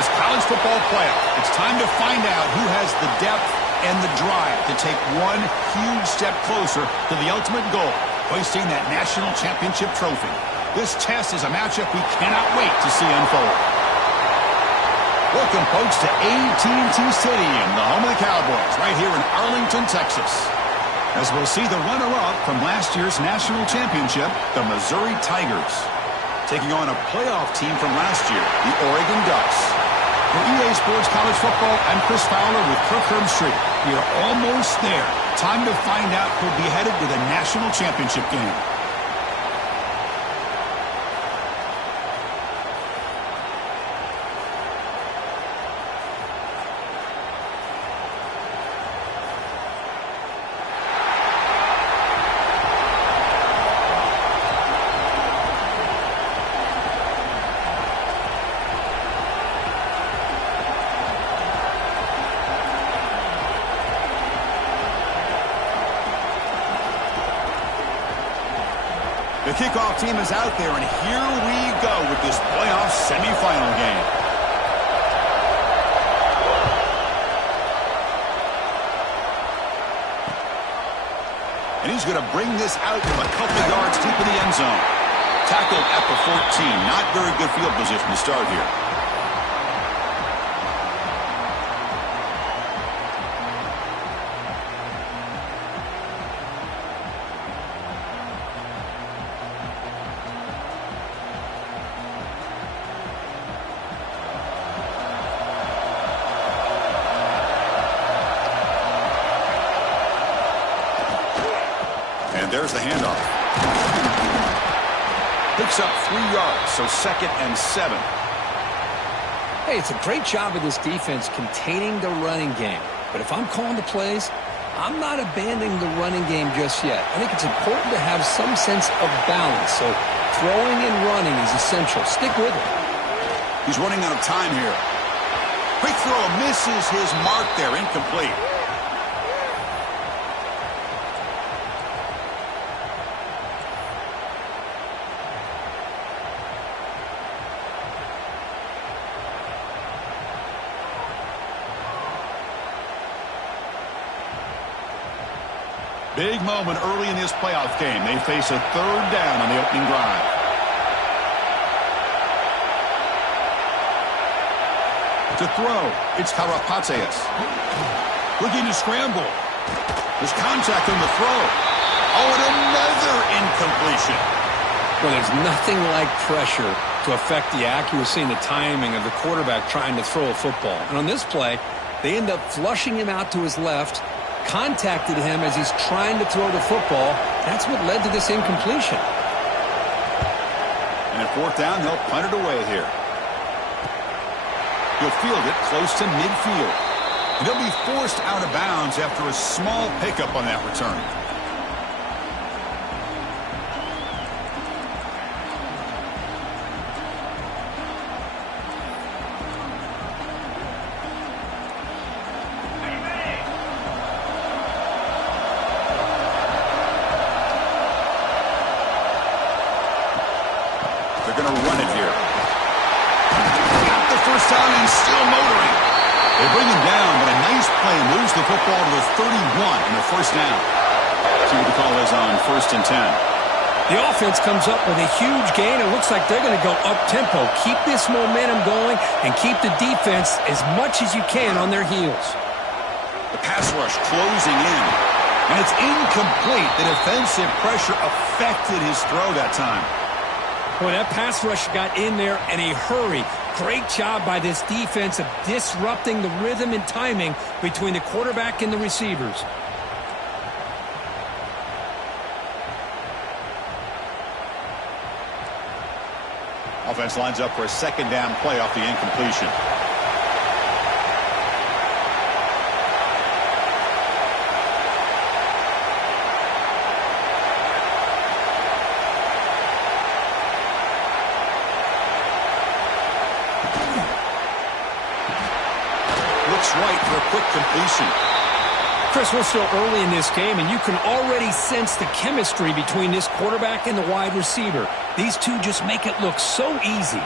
this college football playoff. It's time to find out who has the depth and the drive to take one huge step closer to the ultimate goal, hoisting that national championship trophy. This test is a matchup we cannot wait to see unfold. Welcome, folks, to AT&T Stadium, the home of the Cowboys, right here in Arlington, Texas. As we'll see the runner-up from last year's national championship, the Missouri Tigers, taking on a playoff team from last year, the Oregon Ducks. For EA Sports College Football, I'm Chris Fowler with Kirk Herbstreit. We are almost there. Time to find out who'll be headed to the national championship game. The kickoff team is out there, and here we go with this playoff semifinal game. And he's going to bring this out from a couple of yards deep in the end zone. Tackled at the 14. Not very good field position to start here. There's the handoff. Picks up 3 yards, so 2nd and 7. Hey, it's a great job of this defense containing the running game. But if I'm calling the plays, I'm not abandoning the running game just yet. I think it's important to have some sense of balance. So throwing and running is essential. Stick with it. He's running out of time here. Quick throw misses his mark there. Incomplete. Big moment early in this playoff game. They face a 3rd down on the opening drive. To throw, it's Karapatsias. Looking to scramble. There's contact on the throw. Oh, and another incompletion. Well, there's nothing like pressure to affect the accuracy and the timing of the quarterback trying to throw a football. And on this play, they end up flushing him out to his left, contacted him as he's trying to throw the football. That's what led to this incompletion. And at 4th down, they'll punt it away here. He'll field it close to midfield. And he'll be forced out of bounds after a small pickup on that return. They're going to run it here. Got the first down and still motoring. They bring him down, but a nice play moves the football to the 31 and a 1st down. See what the call is on 1st and 10. The offense comes up with a huge gain. It looks like they're going to go up-tempo. Keep this momentum going and keep the defense as much as you can on their heels. The pass rush closing in. And it's incomplete. The defensive pressure affected his throw that time. Boy, that pass rush got in there in a hurry. Great job by this defense of disrupting the rhythm and timing between the quarterback and the receivers. Offense lines up for a 2nd down play off the incompletion. Right for a quick completion. Chris, we're still early in this game, and you can already sense the chemistry between this quarterback and the wide receiver. These two just make it look so easy.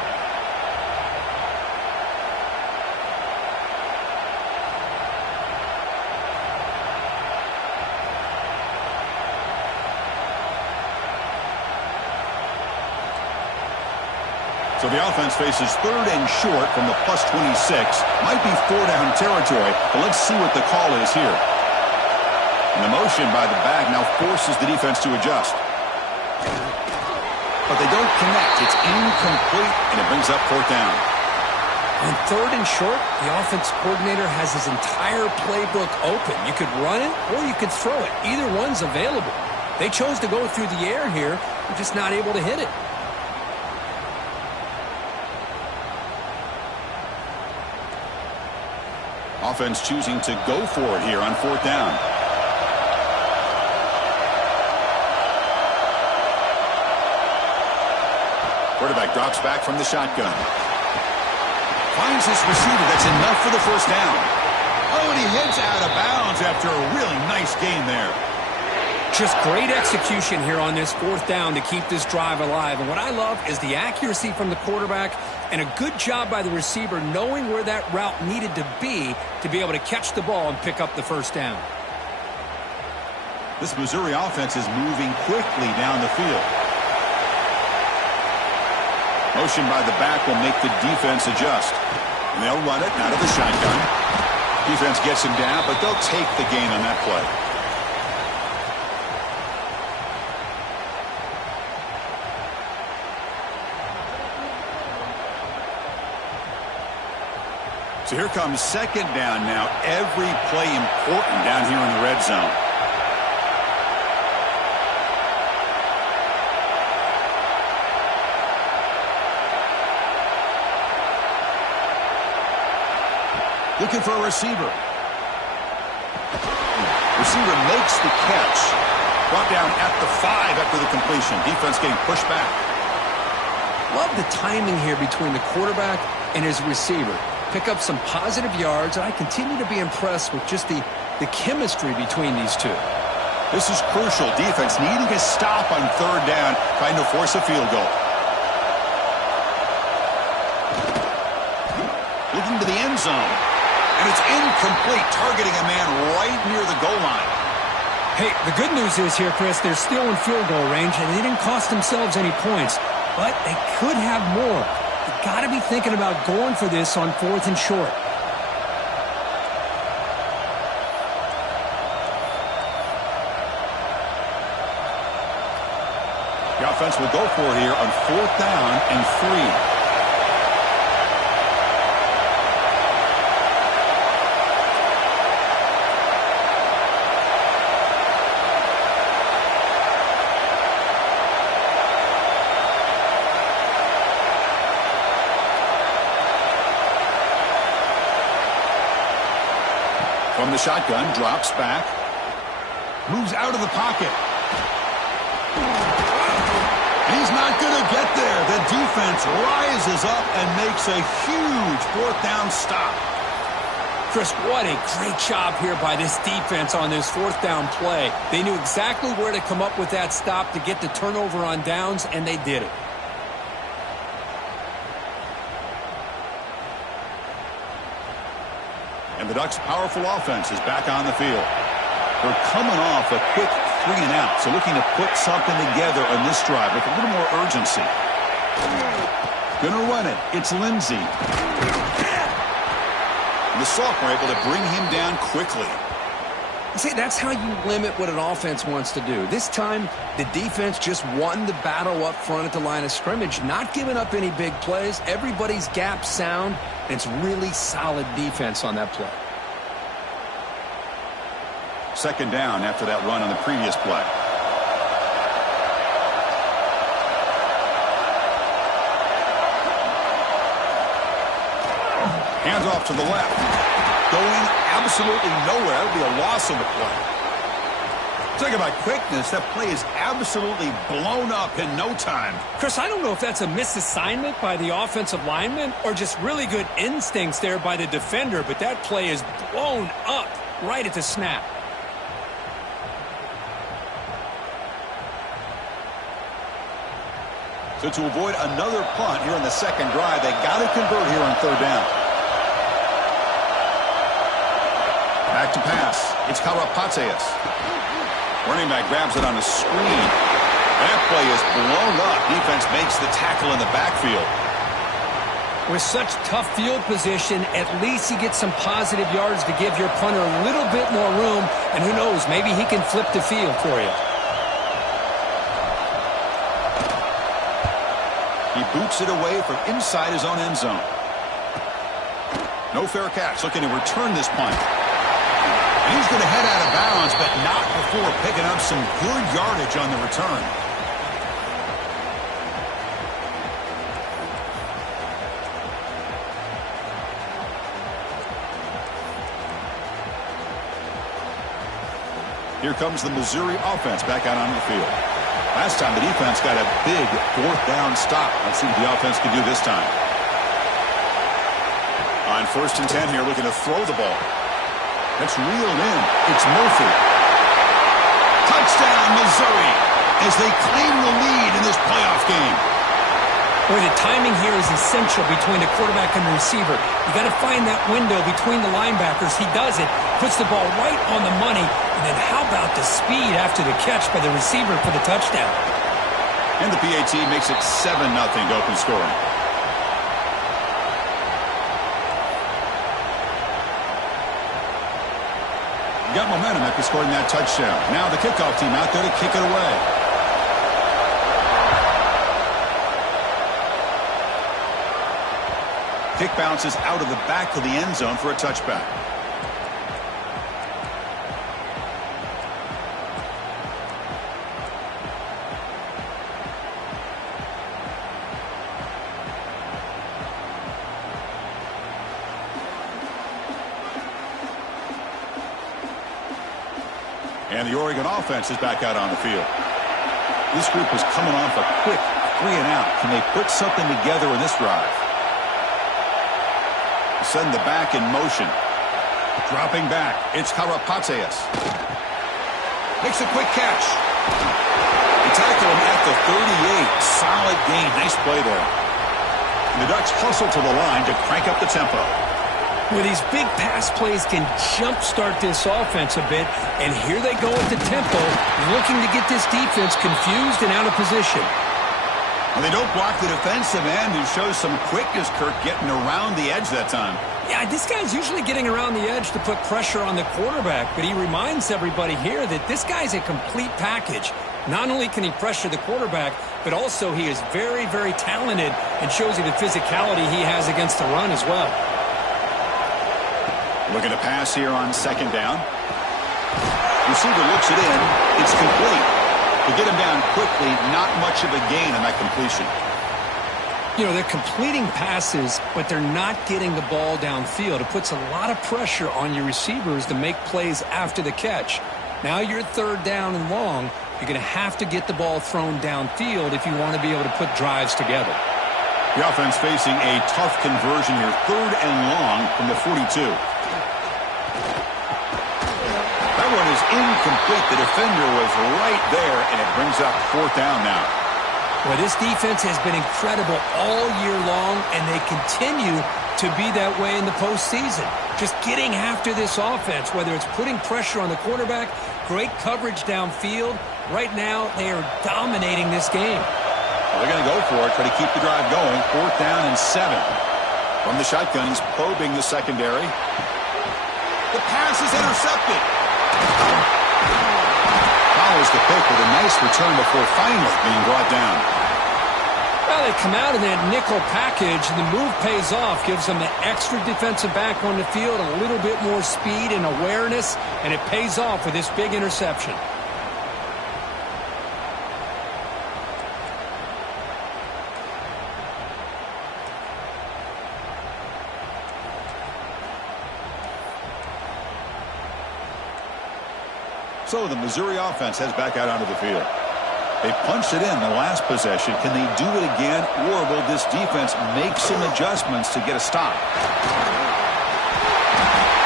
So the offense faces 3rd and short from the +26. Might be 4-down territory, but let's see what the call is here. And the motion by the back now forces the defense to adjust. But they don't connect. It's incomplete, and it brings up 4th down. On 3rd and short, the offense coordinator has his entire playbook open. You could run it or you could throw it. Either one's available. They chose to go through the air here. They're just not able to hit it. Offense choosing to go for it here on 4th down. Quarterback drops back from the shotgun. Finds his receiver. That's enough for the 1st down. Oh, and he heads out of bounds after a really nice game there. Just great execution here on this 4th down to keep this drive alive. And what I love is the accuracy from the quarterback and a good job by the receiver knowing where that route needed to be able to catch the ball and pick up the 1st down. This Missouri offense is moving quickly down the field. Motion by the back will make the defense adjust. And they'll run it out of the shotgun. Defense gets him down, but they'll take the gain on that play. So here comes 2nd down now. Every play important down here in the red zone. Looking for a receiver. Receiver makes the catch. Brought down at the 5 after the completion. Defense getting pushed back. Love the timing here between the quarterback and his receiver. Pick up some positive yards, and I continue to be impressed with just the chemistry between these two. This is crucial. Defense needing a stop on 3rd down, trying to force a field goal. Looking to the end zone. And it's incomplete, targeting a man right near the goal line. Hey, the good news is here, Chris, they're still in field goal range, and they didn't cost themselves any points. But they could have more. You got to be thinking about going for this on 4th and short. The offense will go for it here on 4th down and 3. From the shotgun, drops back. Moves out of the pocket. He's not going to get there. The defense rises up and makes a huge 4th down stop. Chris, what a great job here by this defense on this 4th down play. They knew exactly where to come up with that stop to get the turnover on downs, and they did it. And the Ducks' powerful offense is back on the field. They're coming off a quick 3 and out, so looking to put something together on this drive with a little more urgency. Gonna run it. It's Lindsey. And the sophomore able to bring him down quickly. See, that's how you limit what an offense wants to do. This time, the defense just won the battle up front at the line of scrimmage, not giving up any big plays. Everybody's gap sound, and it's really solid defense on that play. 2nd down after that run on the previous play. Hands off to the left. Going absolutely nowhere. It'll be a loss on the play. Talk about quickness. That play is absolutely blown up in no time. Chris, I don't know if that's a misassignment by the offensive lineman or just really good instincts there by the defender, but that play is blown up right at the snap. So to avoid another punt here on the 2nd drive, they got to convert here on 3rd down. Back to pass. It's Karapateas. Running back grabs it on a screen. That play is blown up. Defense makes the tackle in the backfield. With such tough field position, at least he gets some positive yards to give your punter a little bit more room, and who knows, maybe he can flip the field for you. He boots it away from inside his own end zone. No fair catch, looking to return this punt. And he's going to head out of bounds, but not before picking up some good yardage on the return. Here comes the Missouri offense back out onto the field. Last time the defense got a big fourth down stop. Let's see what the offense can do this time. On 1st and 10 here, looking to throw the ball. That's reeled in. It's Murphy. Touchdown, Missouri, as they claim the lead in this playoff game. Boy, the timing here is essential between the quarterback and the receiver. You got to find that window between the linebackers. He does it, puts the ball right on the money, and then how about the speed after the catch by the receiver for the touchdown? And the PAT makes it 7-0 to open scoring. Got momentum after scoring that touchdown. Now the kickoff team out there to kick it away. Kick bounces out of the back of the end zone for a touchback. And the Oregon offense is back out on the field. This group is coming off a quick 3-and-out. Can they put something together in this drive? Send the back in motion. Dropping back. It's Karapateas. Makes a quick catch. They tackle him at the 38. Solid gain. Nice play there. And the Ducks hustle to the line to crank up the tempo. Well, these big pass plays can jumpstart this offense a bit, and here they go at the tempo, looking to get this defense confused and out of position. Well, they don't block the defensive end and shows some quickness, Kirk, getting around the edge that time. Yeah, this guy's usually getting around the edge to put pressure on the quarterback, but he reminds everybody here that this guy's a complete package. Not only can he pressure the quarterback, but also he is very, very talented and shows you the physicality he has against the run as well. Looking to pass here on 2nd down. Receiver looks it in. It's complete. To get him down quickly, not much of a gain on that completion. You know, they're completing passes, but they're not getting the ball downfield. It puts a lot of pressure on your receivers to make plays after the catch. Now you're 3rd down and long. You're going to have to get the ball thrown downfield if you want to be able to put drives together. The offense facing a tough conversion here. 3rd and long from the 42. That one is incomplete. The defender was right there, and it brings up 4th down now. Well, this defense has been incredible all year long, and they continue to be that way in the postseason. Just getting after this offense, whether it's putting pressure on the quarterback, great coverage downfield. Right now, they are dominating this game. Well, they're going to go for it, try to keep the drive going. 4th down and 7. From the shotgun, he's probing the secondary. The pass is intercepted. Follows the pick with a nice return before finally being brought down. Well, they come out in that nickel package, and the move pays off, gives them the extra defensive back on the field, a little bit more speed and awareness, and it pays off with this big interception. So the Missouri offense heads back out onto the field. They punched it in the last possession. Can they do it again, or will this defense make some adjustments to get a stop?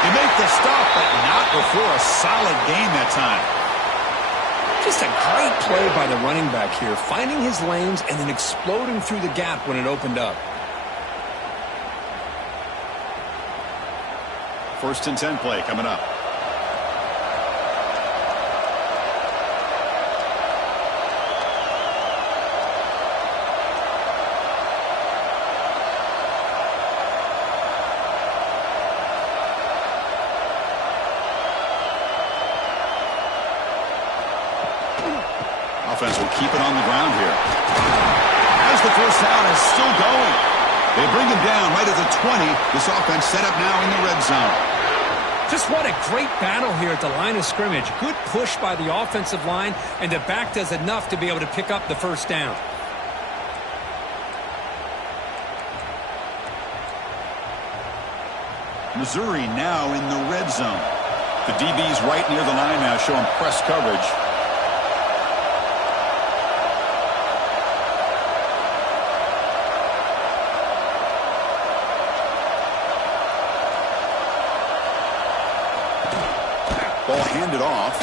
They make the stop, but not before a solid gain that time. Just a great play by the running back here, finding his lanes and then exploding through the gap when it opened up. 1st and 10 play coming up. offense will keep it on the ground here. As the first down is still going. They bring him down right at the 20. This offense set up now in the red zone. Just what a great battle here at the line of scrimmage. Good push by the offensive line, and the back does enough to be able to pick up the first down. Missouri now in the red zone. The DB's right near the line now, showing press coverage. Ball handed off.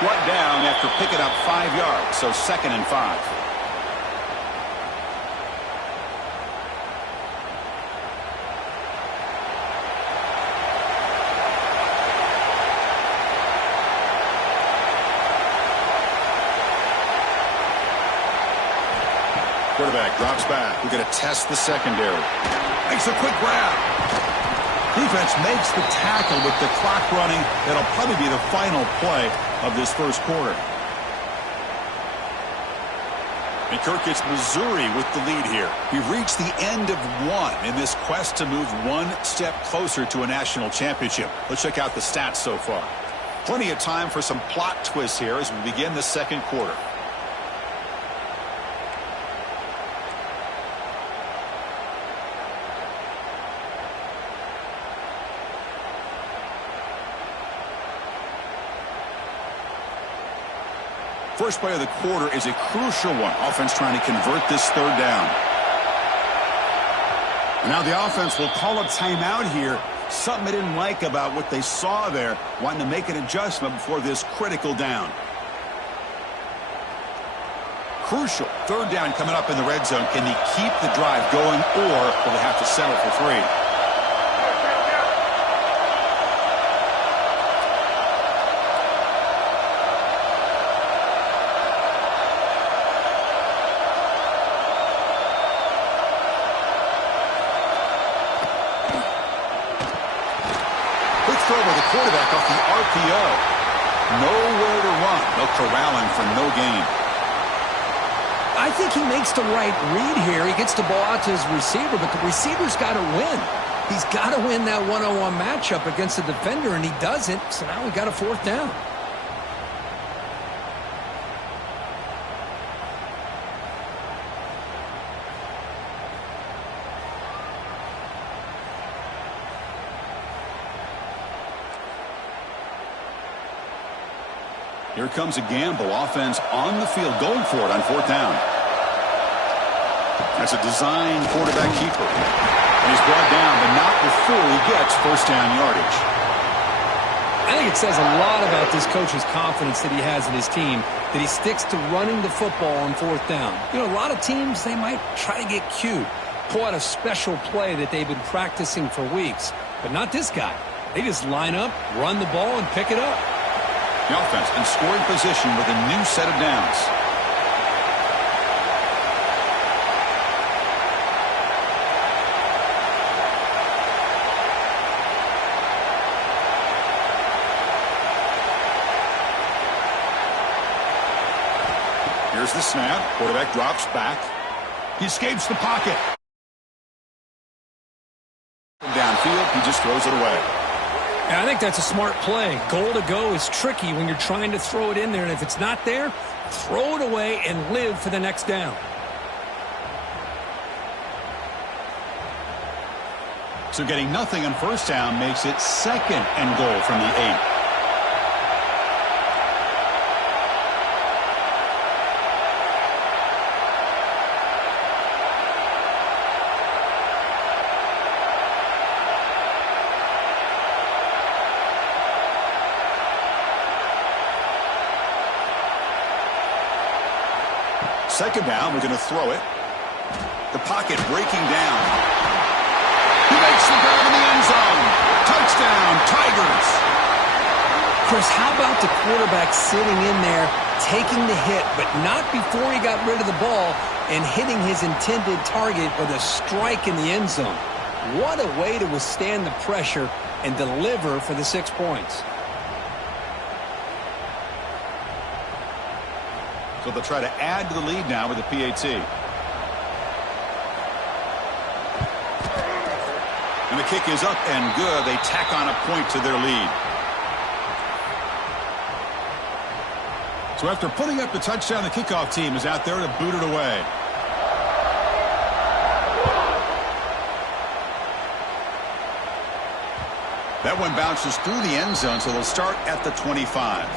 Brought down after picking up 5 yards, so 2nd and 5. Quarterback drops back. We're going to test the secondary. Makes a quick grab. Defense makes the tackle with the clock running. That'll probably be the final play of this first quarter. And Kirk, it's Missouri with the lead here. We've reached the end of one in this quest to move one step closer to a national championship. Let's check out the stats so far. Plenty of time for some plot twists here as we begin the second quarter. First play of the quarter is a crucial one. Offense trying to convert this third down. And now the offense will call a timeout here. Something they didn't like about what they saw there. Wanting to make an adjustment before this critical down. Crucial. Third down coming up in the red zone. Can he keep the drive going, or will they have to settle for 3? With the quarterback off the RPO. Nowhere to run. They'll corral him for no gain. I think he makes the right read here. He gets the ball out to his receiver, but the receiver's got to win. He's got to win that one-on-one matchup against the defender, and he doesn't. So now we got a 4th down. Here comes a gamble. Offense on the field, going for it on 4th down. That's a design quarterback keeper. And he's brought down, but not before he gets first down yardage. I think it says a lot about this coach's confidence that he has in his team, that he sticks to running the football on 4th down. You know, a lot of teams, they might try to get cute, pull out a special play that they've been practicing for weeks. But not this guy. They just line up, run the ball, and pick it up. The offense in scoring position with a new set of downs. Here's the snap. Quarterback drops back. He escapes the pocket. Downfield, he just throws it away. I think that's a smart play. Goal to go is tricky when you're trying to throw it in there, and if it's not there, throw it away and live for the next down. So getting nothing on first down makes it 2nd and goal from the 8. Second down, we're going to throw it. The pocket breaking down. He makes the grab in the end zone. Touchdown, Tigers. Chris, how about the quarterback sitting in there, taking the hit, but not before he got rid of the ball and hitting his intended target with a strike in the end zone? What a way to withstand the pressure and deliver for the 6 points. So they'll try to add to the lead now with the PAT. And the kick is up and good. They tack on a point to their lead. So after putting up the touchdown, the kickoff team is out there to boot it away. That one bounces through the end zone, so they'll start at the 25.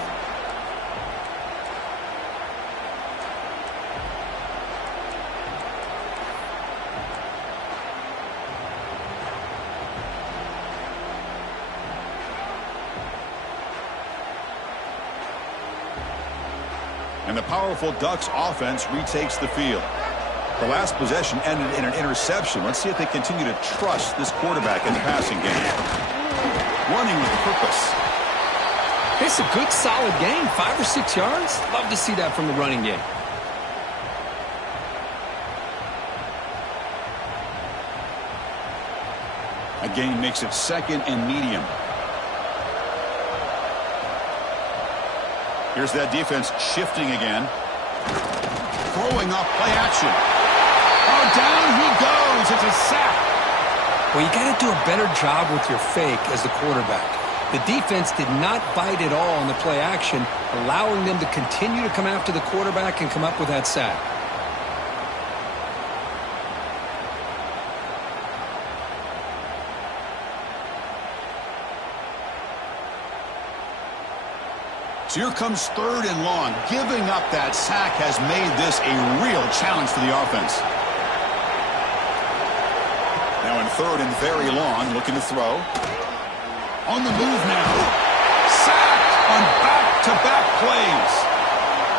And the powerful Ducks offense retakes the field. The last possession ended in an interception. Let's see if they continue to trust this quarterback in the passing game. Running with purpose. It's a good, solid game. 5 or 6 yards. Love to see that from the running game. A gain makes it second and medium. Here's that defense shifting again. Throwing off play action. Oh, down he goes. It's a sack. Well, you got to do a better job with your fake as the quarterback. The defense did not bite at all on the play action, allowing them to continue to come after the quarterback and come up with that sack. So here comes 3rd and long. Giving up that sack has made this a real challenge for the offense. Now in 3rd and very long, looking to throw. On the move now. Sacked on back-to-back plays.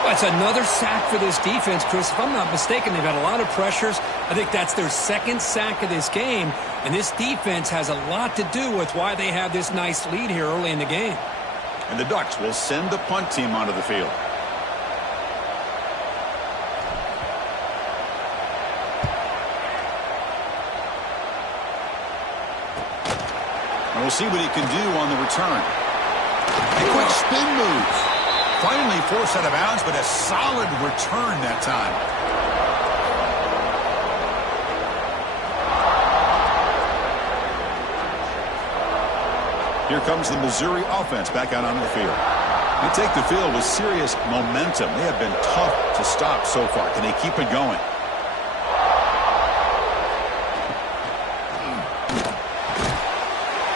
Well, it's another sack for this defense, Chris. If I'm not mistaken, they've had a lot of pressures. I think that's their 2nd sack of this game. And this defense has a lot to do with why they have this nice lead here early in the game. And the Ducks will send the punt team onto the field. And we'll see what he can do on the return. A quick spin move. Finally forced out of bounds, but a solid return that time. Here comes the Missouri offense back out onto the field. They take the field with serious momentum. They have been tough to stop so far. Can they keep it going?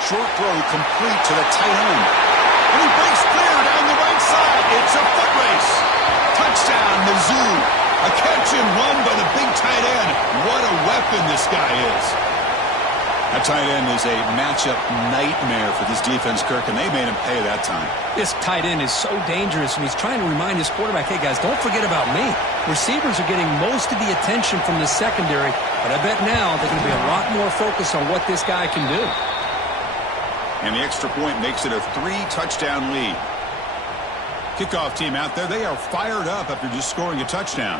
Short throw complete to the tight end. And he breaks clear down the right side. It's a foot race. Touchdown, Mizzou. A catch and run by the big tight end. What a weapon this guy is. That tight end is a matchup nightmare for this defense, Kirk, and they made him pay that time. This tight end is so dangerous, and he's trying to remind his quarterback, hey, guys, don't forget about me. Receivers are getting most of the attention from the secondary, but I bet now they're going to be a lot more focused on what this guy can do. And the extra point makes it a 3-touchdown lead. Kickoff team out there, they are fired up after just scoring a touchdown.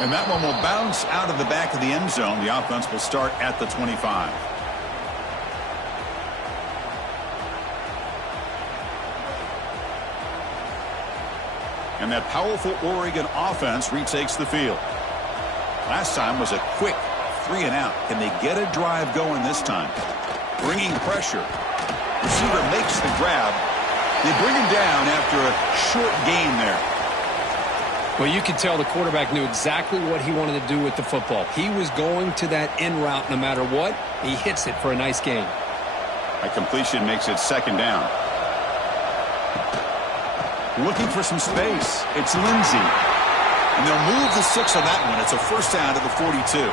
And that one will bounce out of the back of the end zone. The offense will start at the 25. And that powerful Oregon offense retakes the field. Last time was a quick 3 and out. Can they get a drive going this time? Bringing pressure. Receiver makes the grab. They bring him down after a short gain there. Well, you could tell the quarterback knew exactly what he wanted to do with the football. He was going to that in route no matter what. He hits it for a nice gain. A completion makes it 2nd down. Looking for some space. It's Lindsey. And they'll move the 6 on that one. It's a 1st down to the 42.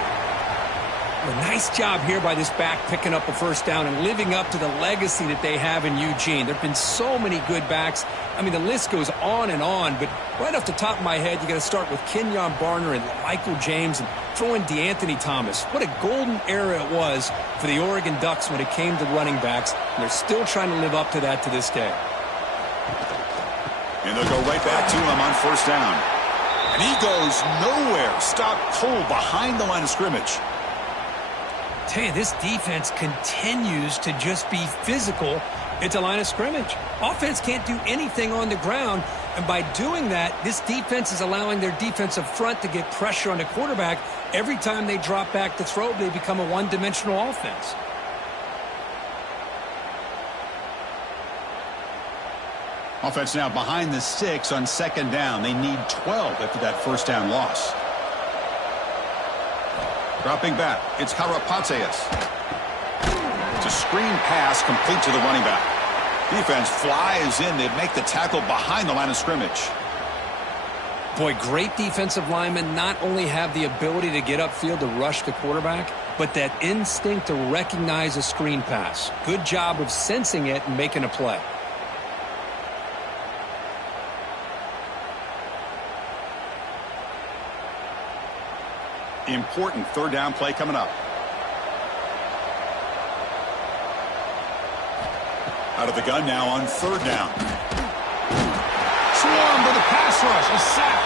A nice job here by this back picking up a 1st down and living up to the legacy that they have in Eugene. There have been so many good backs. I mean, the list goes on and on, but right off the top of my head, you got to start with Kenyon Barner and Michael James and throw in DeAnthony Thomas. What a golden era it was for the Oregon Ducks when it came to running backs, and they're still trying to live up to that to this day. And they'll go right back to him on 1st down. And he goes nowhere. Stopped cold behind the line of scrimmage. Tell you, this defense continues to just be physical at the line of scrimmage. Offense can't do anything on the ground, and by doing that, this defense is allowing their defensive front to get pressure on the quarterback. Every time they drop back to throw, they become a one-dimensional offense. Offense now behind the 6 on second down. They need 12 after that first down loss. Dropping back, it's Karapateas. It's a screen pass complete to the running back. Defense flies in. They make the tackle behind the line of scrimmage. Boy, great defensive linemen not only have the ability to get upfield to rush the quarterback, but that instinct to recognize a screen pass. Good job of sensing it and making a play. Important third down play coming up. Out of the gun now on third down. Swarmed with a pass rush, a sack.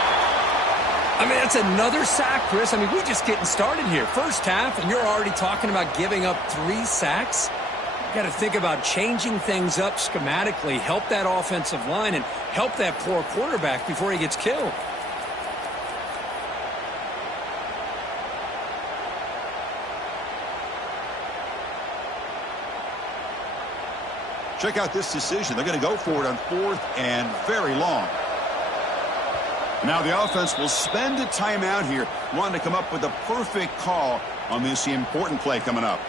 I mean, that's another sack, Chris. I mean, we're just getting started here. First half, and you're already talking about giving up 3 sacks. You got to think about changing things up schematically, help that offensive line, and help that poor quarterback before he gets killed. Check out this decision. They're going to go for it on 4th and very long. Now the offense will spend a timeout here, wanting to come up with a perfect call on this important play coming up.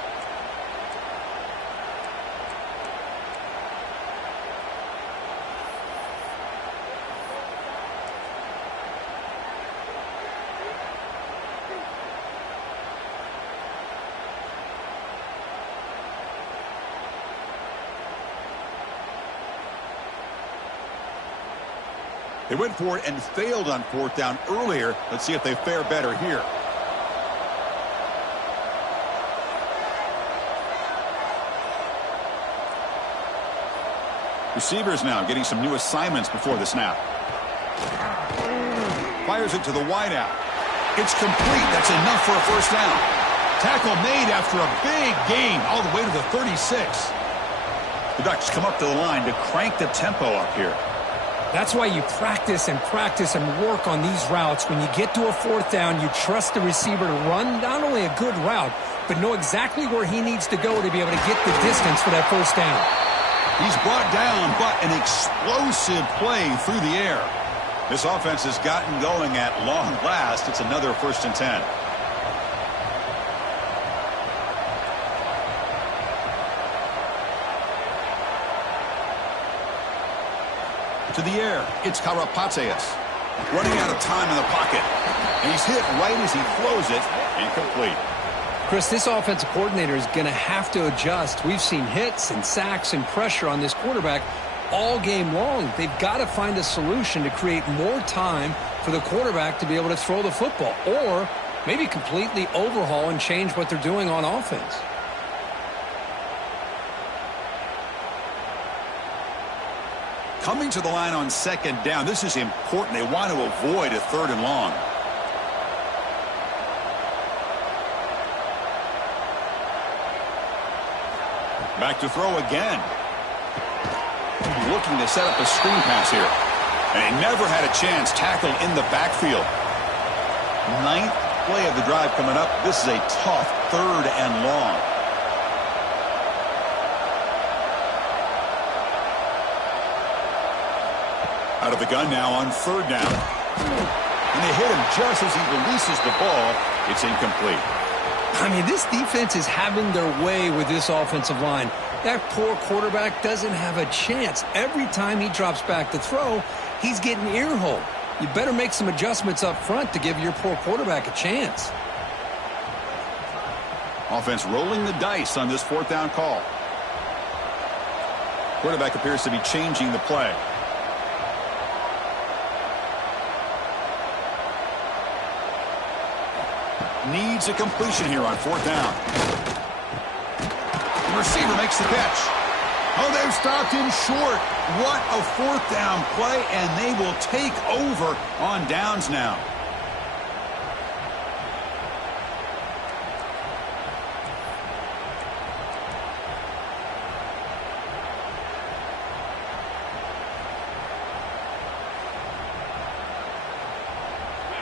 They went for it and failed on 4th down earlier. Let's see if they fare better here. Receivers now getting some new assignments before the snap. Fires it to the wideout. It's complete. That's enough for a first down. Tackle made after a big gain all the way to the 36. The Ducks come up to the line to crank the tempo up here. That's why you practice and work on these routes. When you get to a 4th down, you trust the receiver to run not only a good route, but know exactly where he needs to go to be able to get the distance for that first down. He's brought down, but an explosive play through the air. This offense has gotten going at long last. It's another 1st and 10. To the air, it's Karapateas. Running out of time in the pocket. And he's hit right as he throws it. Incomplete. Chris, this offensive coordinator is going to have to adjust. We've seen hits and sacks and pressure on this quarterback all game long. They've got to find a solution to create more time for the quarterback to be able to throw the football. Or maybe completely overhaul and change what they're doing on offense. Coming to the line on second down. This is important. They want to avoid a 3rd and long. Back to throw again. Looking to set up a screen pass here. And he never had a chance. Tackled in the backfield. 9th play of the drive coming up. This is a tough 3rd and long. Out of the gun now on 3rd down. And they hit him just as he releases the ball. It's incomplete. I mean, this defense is having their way with this offensive line. That poor quarterback doesn't have a chance. Every time he drops back to throw, he's getting ear-holed. You better make some adjustments up front to give your poor quarterback a chance. Offense rolling the dice on this 4th down call. Quarterback appears to be changing the play. Needs a completion here on 4th down. The receiver makes the catch. Oh, they've stopped him short. What a 4th down play, and they will take over on downs now.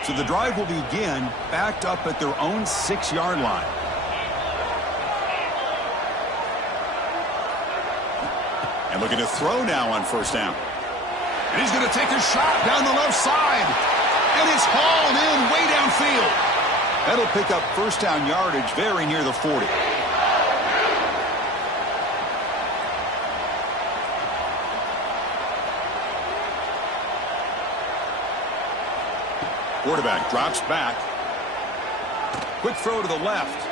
So the drive will begin backed up at their own 6-yard line. And looking to throw now on first down. And he's going to take a shot down the left side. And it's hauled in way downfield. That'll pick up first down yardage very near the 40. Quarterback drops back. Quick throw to the left.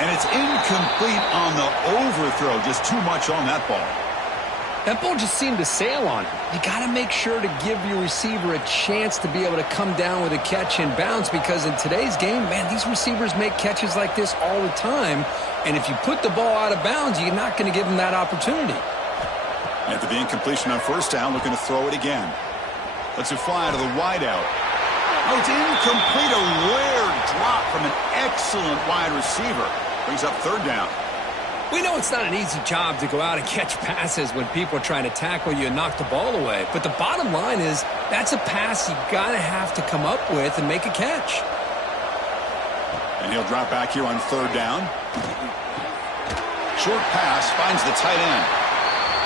And it's incomplete on the overthrow. Just too much on that ball. That ball just seemed to sail on him. You got to make sure to give your receiver a chance to be able to come down with a catch and bounce, because in today's game, man, these receivers make catches like this all the time. And if you put the ball out of bounds, you're not going to give them that opportunity. After the incompletion on first down, looking to throw it again. Lets it fly to the wideout. Oh, it's incomplete. A rare drop from an excellent wide receiver. Brings up third down. We know it's not an easy job to go out and catch passes when people are trying to tackle you and knock the ball away. But the bottom line is that's a pass you got to have to come up with and make a catch. And he'll drop back here on third down. Short pass finds the tight end.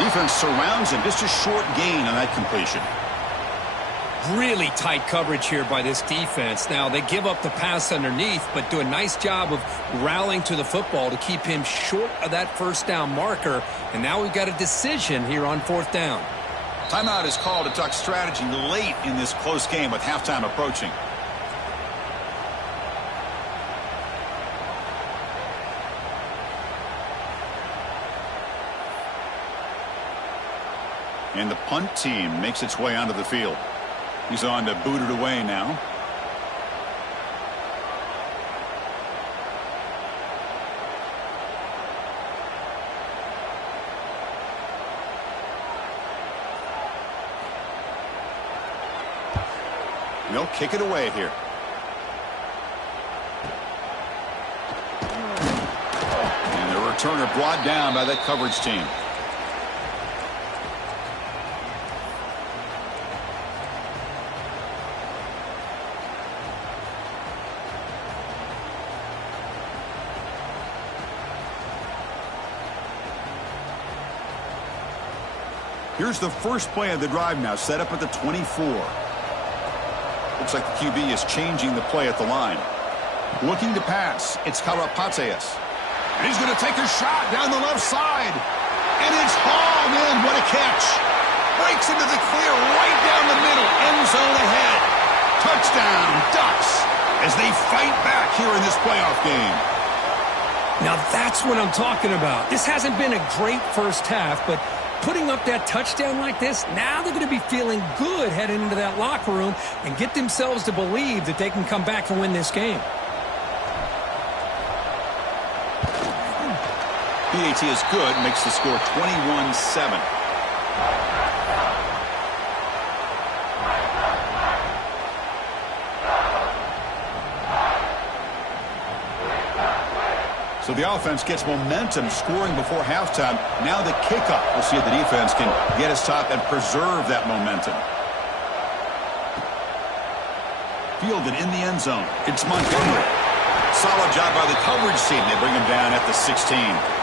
Defense surrounds him. Just a short gain on that completion. Really tight coverage here by this defense. Now, they give up the pass underneath, but do a nice job of rallying to the football to keep him short of that first down marker. And now we've got a decision here on fourth down. Timeout is called to talk strategy late in this close game with halftime approaching. And the punt team makes its way onto the field. He's on to boot it away now. They'll kick it away here. And the returner brought down by that coverage team. Here's the first play of the drive now, set up at the 24. Looks like the QB is changing the play at the line. Looking to pass, it's Karapateas. And he's going to take a shot down the left side. And it's hauled in. What a catch. Breaks into the clear right down the middle. End zone ahead. Touchdown, Ducks, as they fight back here in this playoff game. Now that's what I'm talking about. This hasn't been a great first half, but putting up that touchdown like this, now they're going to be feeling good heading into that locker room and get themselves to believe that they can come back and win this game. PAT is good, makes the score 21-7. So the offense gets momentum, scoring before halftime. Now the kickoff. We'll see if the defense can get his top and preserve that momentum. Fielded in the end zone. It's Montgomery. Solid job by the coverage team. They bring him down at the 16.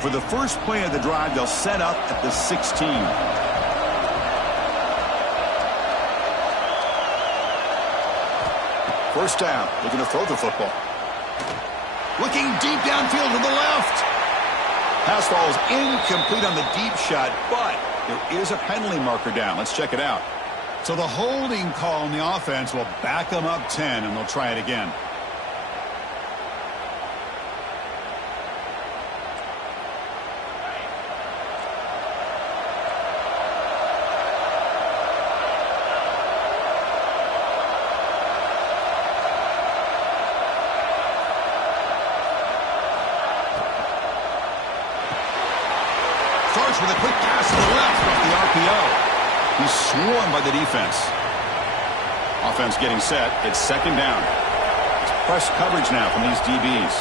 For the first play of the drive, they'll set up at the 16. First down, looking to throw the football. Looking deep downfield to the left. Pass ball is incomplete on the deep shot, but there is a penalty marker down. Let's check it out. So the holding call on the offense will back them up 10, and they'll try it again. Starts with a quick pass to the left off the RPO. He's swarmed by the defense. Offense getting set. It's second down. It's press coverage now from these DBs.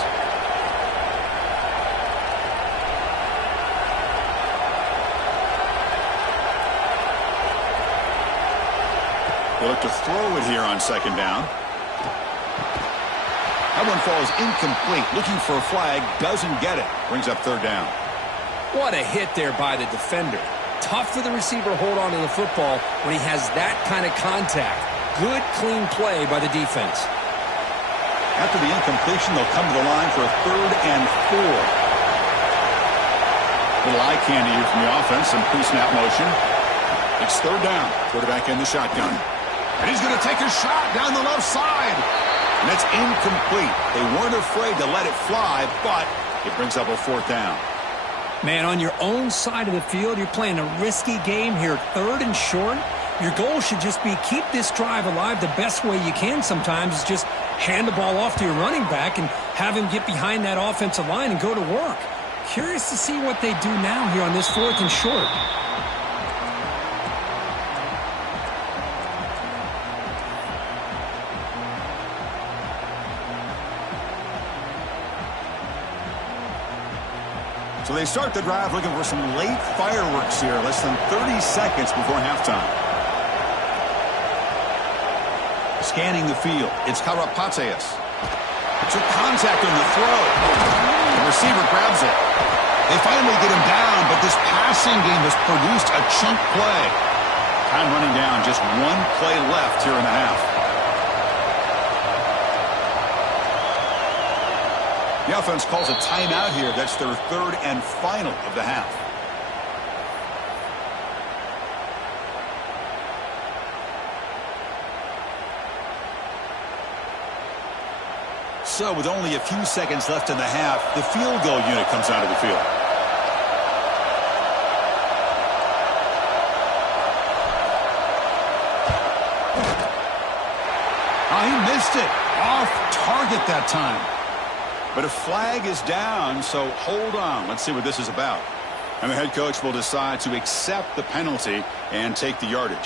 They look to throw it here on second down. That one falls incomplete. Looking for a flag. Doesn't get it. Brings up third down. What a hit there by the defender. Tough for the receiver to hold on to the football when he has that kind of contact. Good, clean play by the defense. After the incompletion, they'll come to the line for a 3rd and 4. Little eye candy here from the offense. Some pre-snap motion. It's third down. Quarterback in the shotgun. And he's going to take a shot down the left side. And it's incomplete. They weren't afraid to let it fly, but it brings up a 4th down. Man, on your own side of the field, you're playing a risky game here, 3rd and short. Your goal should just be keep this drive alive the best way you can sometimes is just hand the ball off to your running back and have him get behind that offensive line and go to work. Curious to see what they do now here on this 4th and short. So they start the drive looking for some late fireworks here. Less than 30 seconds before halftime. Scanning the field. It's Karapatsias. Took contact on the throw. The receiver grabs it. They finally get him down, but this passing game has produced a chunk play. Time running down. Just one play left here in the half. The offense calls a timeout here. That's their 3rd and final of the half. So with only a few seconds left in the half, the field goal unit comes out of the field. Oh, he missed it. Off target that time. But a flag is down, so hold on. Let's see what this is about. And the head coach will decide to accept the penalty and take the yardage.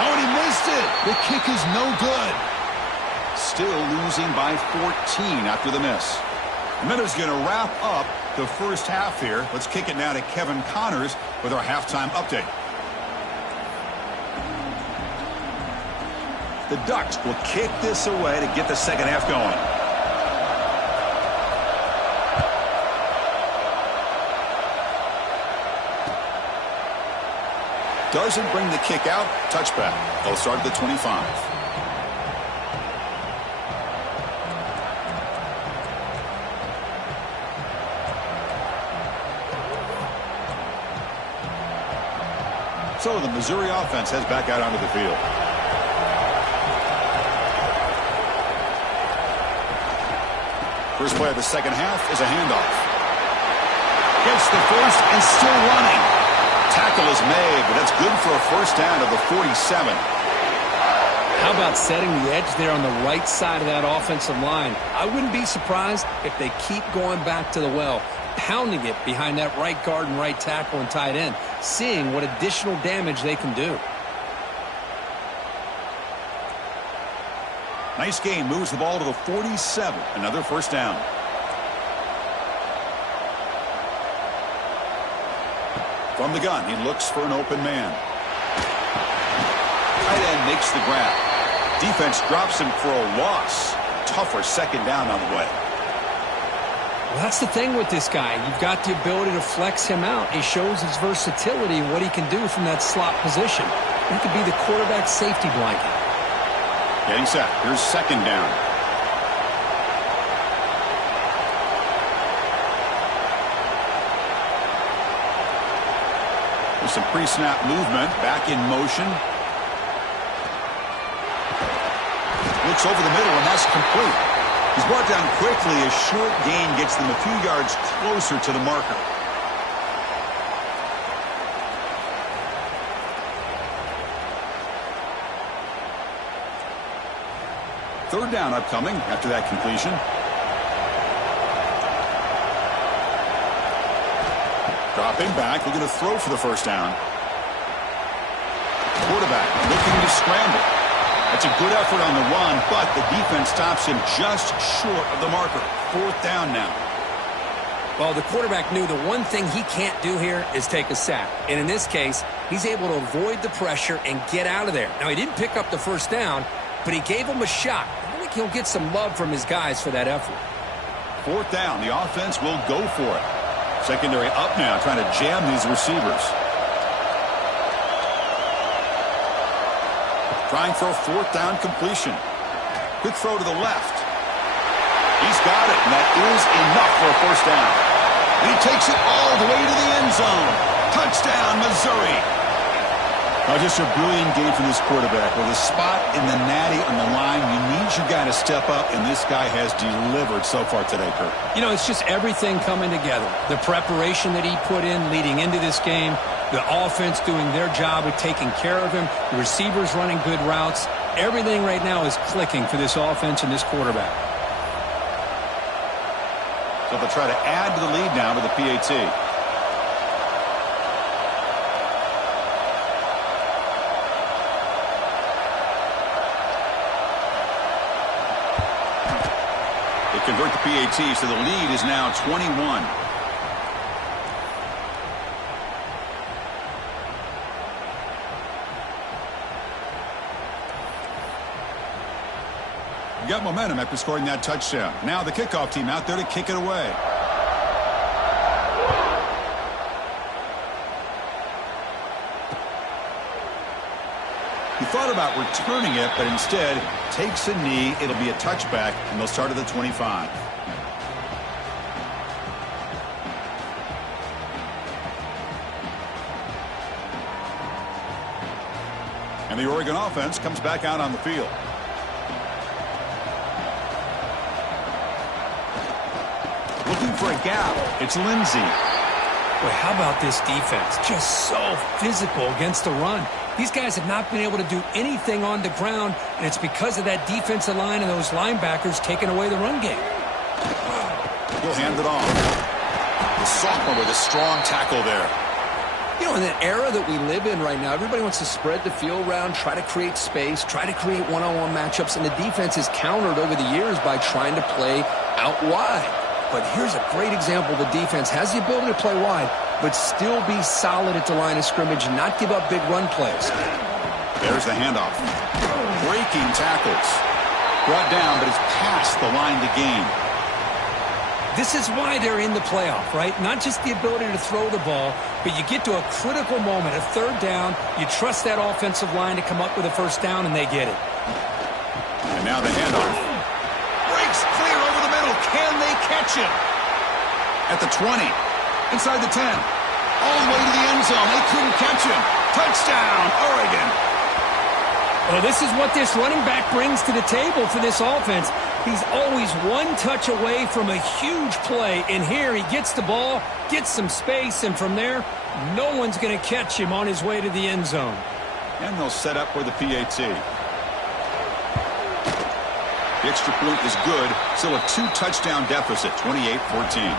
Oh, and he missed it. The kick is no good. Still losing by 14 after the miss. And that is going to wrap up the first half here. Let's kick it now to Kevin Connors with our halftime update. The Ducks will kick this away to get the second half going. Doesn't bring the kick out. Touchback. They'll start at the 25. So the Missouri offense heads back out onto the field. First play of the second half is a handoff. Gets the first and still running. Tackle is made, but that's good for a first down of the 47. How about setting the edge there on the right side of that offensive line? I wouldn't be surprised if they keep going back to the well, pounding it behind that right guard and right tackle and tight end, seeing what additional damage they can do. Nice game. Moves the ball to the 47. Another first down. From the gun, he looks for an open man. Tight end makes the grab. Defense drops him for a loss. Tougher second down on the way. Well, that's the thing with this guy. You've got the ability to flex him out. He shows his versatility and what he can do from that slot position. He could be the quarterback safety blanket. Getting set. Here's second down. There's some pre-snap movement. Back in motion. Looks over the middle, and that's complete. He's brought down quickly. A short gain gets them a few yards closer to the marker. third down upcoming after that completion. Dropping back, looking to throw for the first down. Quarterback looking to scramble. That's a good effort on the run, but the defense stops him just short of the marker. Fourth down now. Well, the quarterback knew the one thing he can't do here is take a sack. And in this case, he's able to avoid the pressure and get out of there. Now, he didn't pick up the first down, but he gave him a shot. I think he'll get some love from his guys for that effort. Fourth down, the offense will go for it. Secondary up now, trying to jam these receivers. Trying for a fourth down completion. Quick throw to the left. He's got it, and that is enough for a first down. And he takes it all the way to the end zone. Touchdown, Missouri. Now, just a brilliant game from this quarterback. With a spot in the natty on the line, you need your guy to step up, and this guy has delivered so far today, Kurt. You know, it's just everything coming together. The preparation that he put in leading into this game, the offense doing their job of taking care of him, the receivers running good routes. Everything right now is clicking for this offense and this quarterback. So they'll try to add to the lead now with the PAT. They convert the PAT, so the lead is now 21. Got momentum after scoring that touchdown. Now the kickoff team out there to kick it away. He thought about returning it, but instead takes a knee. It'll be a touchback, and they'll start at the 25. And the Oregon offense comes back out on the field. Looking for a gap. It's Lindsey. Boy, how about this defense? Just so physical against the run. These guys have not been able to do anything on the ground, and it's because of that defensive line and those linebackers taking away the run game. He'll hand it off. The sophomore with a strong tackle there. You know, in that era that we live in right now, everybody wants to spread the field around, try to create space, try to create one-on-one matchups, and the defense is countered over the years by trying to play out wide. But here's a great example. The defense has the ability to play wide, but still be solid at the line of scrimmage and not give up big run plays. There's the handoff. Breaking tackles. Brought down, but it's past the line to gain. This is why they're in the playoff, right? Not just the ability to throw the ball, but you get to a critical moment, a third down, you trust that offensive line to come up with a first down, and they get it. And now the handoff. Clear over the middle. Can they catch him? At the 20. Inside the 10. All the way to the end zone. They couldn't catch him. Touchdown, Oregon. Well, this is what this running back brings to the table for this offense. He's always one touch away from a huge play. And here he gets the ball, gets some space, and from there, no one's going to catch him on his way to the end zone. And they'll set up for the PAT. The extra point is good. Still a 2-touchdown deficit, 28-14.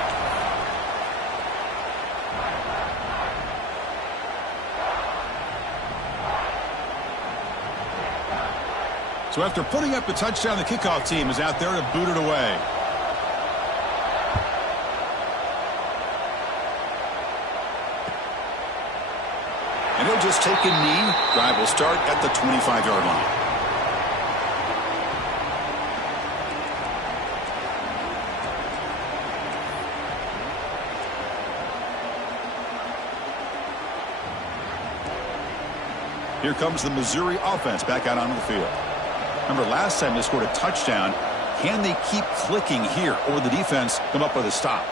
So after putting up the touchdown, the kickoff team is out there to boot it away. And he'll just take a knee. Drive will start at the 25-yard line. Here comes the Missouri offense back out onto the field. Remember, last time they scored a touchdown. Can they keep clicking here, or the defense come up with a stop?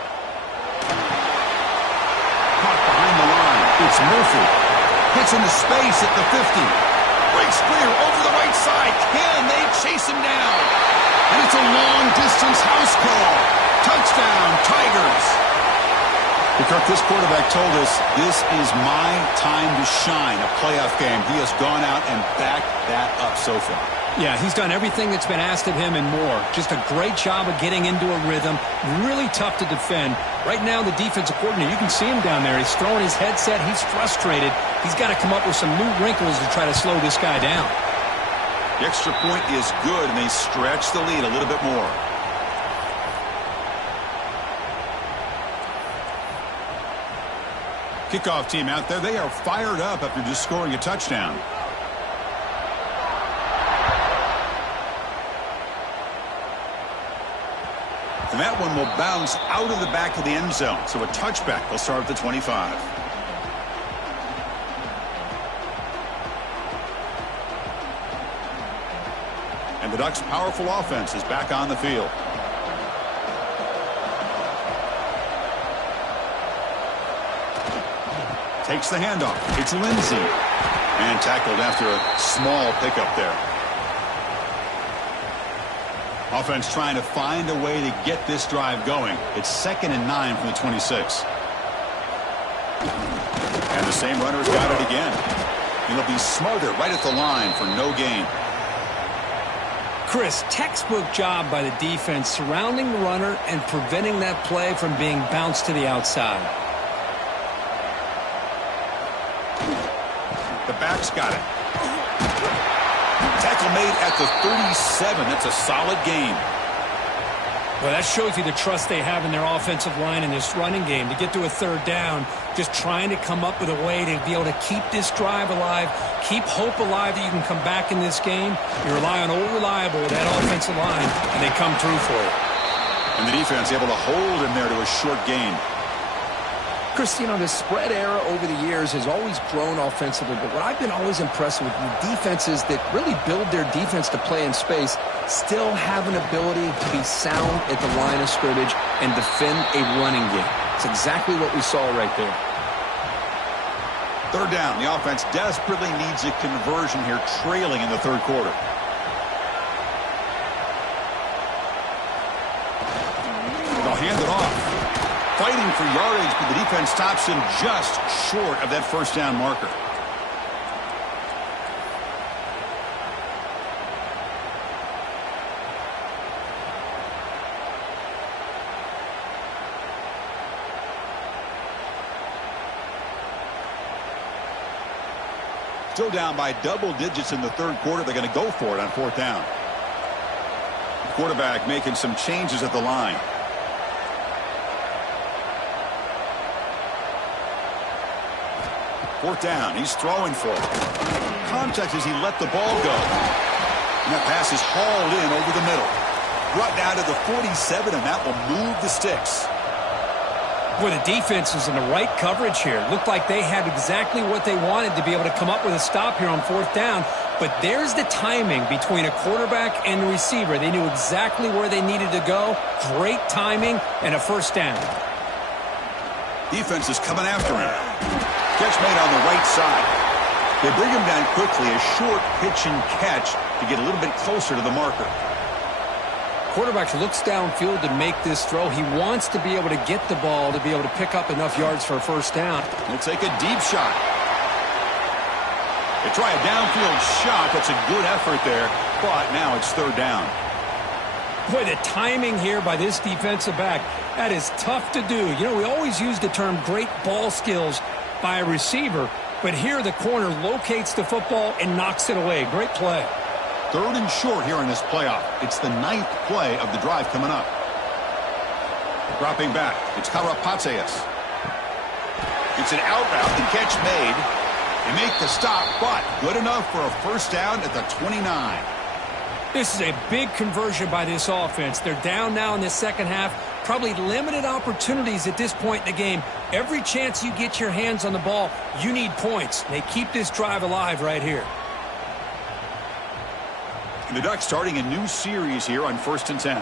Caught behind the line. It's Murphy. Gets into space at the 50. Breaks clear over the right side. Can they chase him down? And it's a long-distance house call. Touchdown, Tigers. Because this quarterback told us, this is my time to shine, a playoff game. He has gone out and backed that up so far. Yeah, he's done everything that's been asked of him and more. Just a great job of getting into a rhythm. Really tough to defend. Right now, the defensive coordinator, you can see him down there. He's throwing his headset. He's frustrated. He's got to come up with some new wrinkles to try to slow this guy down. The extra point is good, and they stretch the lead a little bit more. Kickoff team out there. They are fired up after just scoring a touchdown. And that one will bounce out of the back of the end zone. So a touchback will start at the 25. And the Ducks' powerful offense is back on the field. Takes the handoff. It's Lindsey. And tackled after a small pickup there. Offense trying to find a way to get this drive going. It's 2nd and 9 from the 26. And the same runner's got it again. And he'll be smothered right at the line for no gain. Chris, textbook job by the defense surrounding the runner and preventing that play from being bounced to the outside. The back's got it. Tackle made at the 37. That's a solid gain. Well, that shows you the trust they have in their offensive line in this running game. To get to a 3rd down, just trying to come up with a way to be able to keep this drive alive, keep hope alive that you can come back in this game. You rely on old reliable, that offensive line, and they come through for you. And the defense able to hold him there to a short gain. Chris, you know, the spread era over the years has always grown offensively, but what I've been always impressed with the defenses that really build their defense to play in space still have an ability to be sound at the line of scrimmage and defend a running game. It's exactly what we saw right there. 3rd down. The offense desperately needs a conversion here, trailing in the 3rd quarter. They'll hand it off. Fighting for yardage, but the defense stops him just short of that 1st down marker. Still down by double digits in the 3rd quarter. They're going to go for it on 4th down. The quarterback making some changes at the line. Fourth down. He's throwing for it. Contact as he let the ball go. And that pass is hauled in over the middle. Brought down to the 47, and that will move the sticks. Boy, the defense was in the right coverage here. Looked like they had exactly what they wanted to be able to come up with a stop here on 4th down. But there's the timing between a quarterback and the receiver. They knew exactly where they needed to go. Great timing and a 1st down. Defense is coming after him. Catch made on the right side. They bring him down quickly. A short pitch and catch to get a little bit closer to the marker. Quarterback looks downfield to make this throw. He wants to be able to get the ball to be able to pick up enough yards for a 1st down. He'll take a deep shot. They try a downfield shot. That's a good effort there, but now it's 3rd down. Boy, the timing here by this defensive back, that is tough to do. You know, we always use the term great ball skills by a receiver, but here the corner locates the football and knocks it away. Great play. 3rd and short here in this playoff. It's the 9th play of the drive coming up. Dropping back. It's Karapatsias. It's an out route. The catch made. They make the stop, but good enough for a 1st down at the 29. This is a big conversion by this offense. They're down now in the 2nd half. Probably limited opportunities at this point in the game. Every chance you get your hands on the ball, you need points. They keep this drive alive right here. The Ducks starting a new series here on 1st and 10.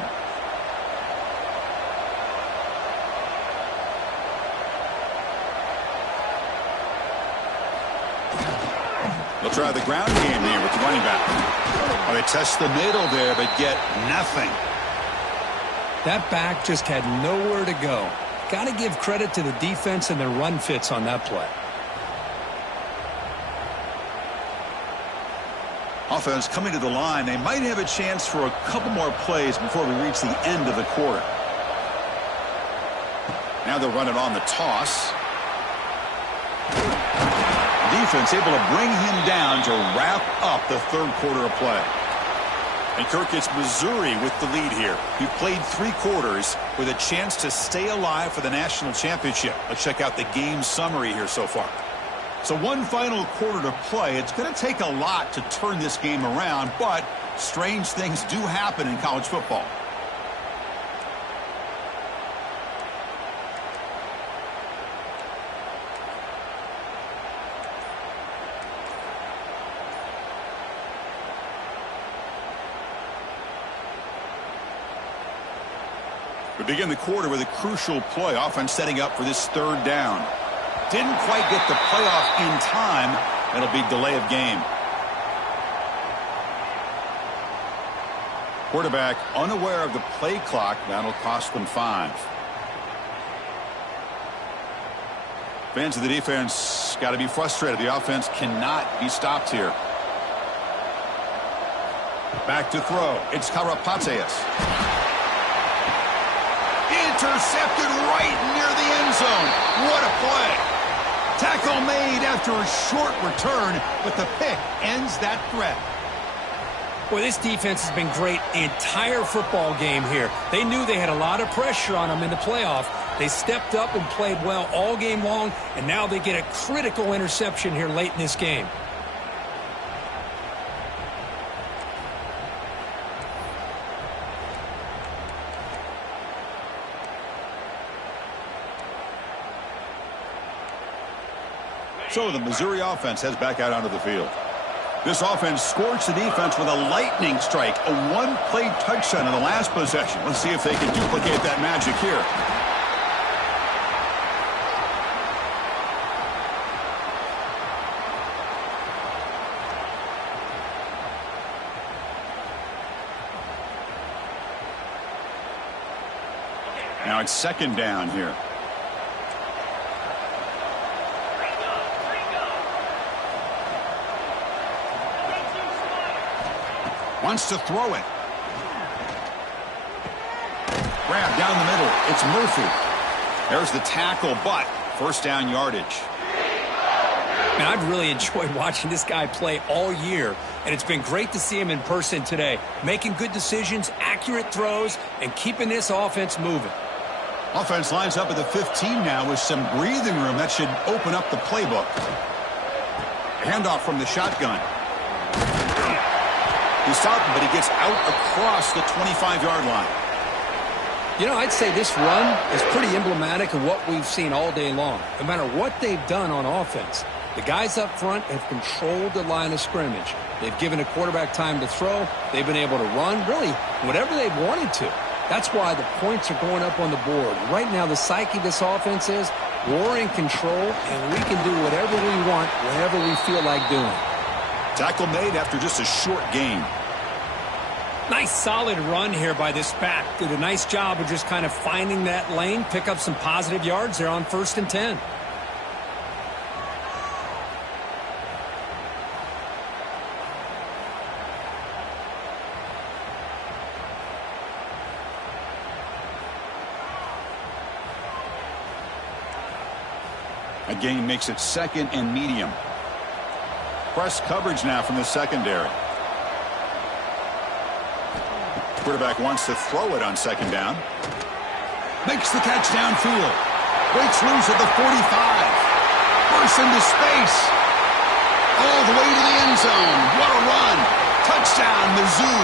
They'll try the ground game here with the running back. Oh, they test the middle there, but get nothing. That back just had nowhere to go. Got to give credit to the defense and their run fits on that play. Offense coming to the line. They might have a chance for a couple more plays before we reach the end of the quarter. Now they'll run it on the toss. Defense able to bring him down to wrap up the third quarter of play. And Kirk, it's Missouri with the lead here. He played 3 quarters with a chance to stay alive for the national championship. Let's check out the game summary here so far. So one final quarter to play. It's going to take a lot to turn this game around, but strange things do happen in college football. We begin the quarter with a crucial play. Offense setting up for this third down. Didn't quite get the playoff in time. It'll be delay of game. Quarterback unaware of the play clock. That'll cost them 5. Fans of the defense got to be frustrated. The offense cannot be stopped here. Back to throw. It's Karapateas. Intercepted right near the end zone. What a play. Tackle made after a short return, but the pick ends that threat. Boy, this defense has been great the entire football game here. They knew they had a lot of pressure on them in the playoff. They stepped up and played well all game long, and now they get a critical interception here late in this game. So the Missouri offense heads back out onto the field. This offense scorched the defense with a lightning strike, a one-play touchdown in the last possession. Let's see if they can duplicate that magic here. Now it's second down here. Wants to throw it. Grab down the middle. It's Murphy. There's the tackle, but first down yardage. Man, I've really enjoyed watching this guy play all year, and it's been great to see him in person today, making good decisions, accurate throws, and keeping this offense moving. Offense lines up at the 15 now with some breathing room. That should open up the playbook. Handoff from the shotgun. He's stopped, but he gets out across the 25-yard line. You know, I'd say this run is pretty emblematic of what we've seen all day long. No matter what they've done on offense, the guys up front have controlled the line of scrimmage. They've given a quarterback time to throw. They've been able to run, really, whatever they've wanted to. That's why the points are going up on the board. Right now, the psyche of this offense is we're in control, and we can do whatever we want, whenever we feel like doing. Tackle made after just a short gain. Nice solid run here by this back. Did a nice job of just kind of finding that lane, pick up some positive yards there on 1st and 10. A gain makes it second and medium. Press coverage now from the secondary. Quarterback wants to throw it on second down. Makes the catch downfield. Breaks loose at the 45. Bursts into space. All the way to the end zone. What a run. Touchdown, Mizzou.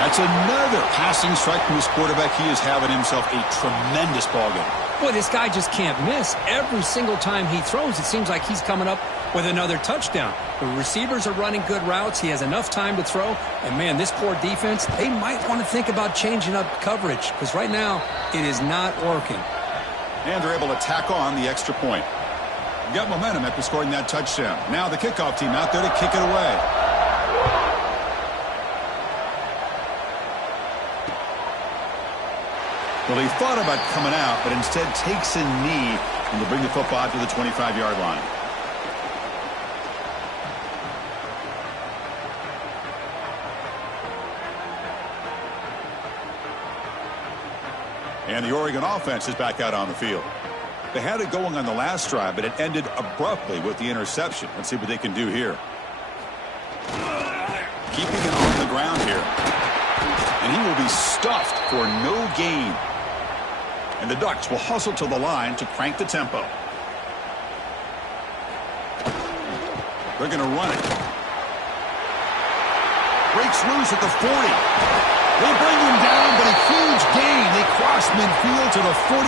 That's another passing strike from his quarterback. He is having himself a tremendous ballgame. Boy, this guy just can't miss. Every single time he throws, it seems like he's coming up with another touchdown. The receivers are running good routes. He has enough time to throw. And, man, this poor defense, they might want to think about changing up coverage because right now it is not working. And they're able to tack on the extra point. Got momentum after scoring that touchdown. Now the kickoff team out there to kick it away. Well, he thought about coming out, but instead takes a knee and will bring the football out to the 25-yard line. And the Oregon offense is back out on the field. They had it going on the last drive, but it ended abruptly with the interception. Let's see what they can do here. Keeping it on the ground here. And he will be stuffed for no gain. And the Ducks will hustle to the line to crank the tempo. They're going to run it. Breaks loose at the 40. They bring him down, but a huge gain. They cross midfield to the 49.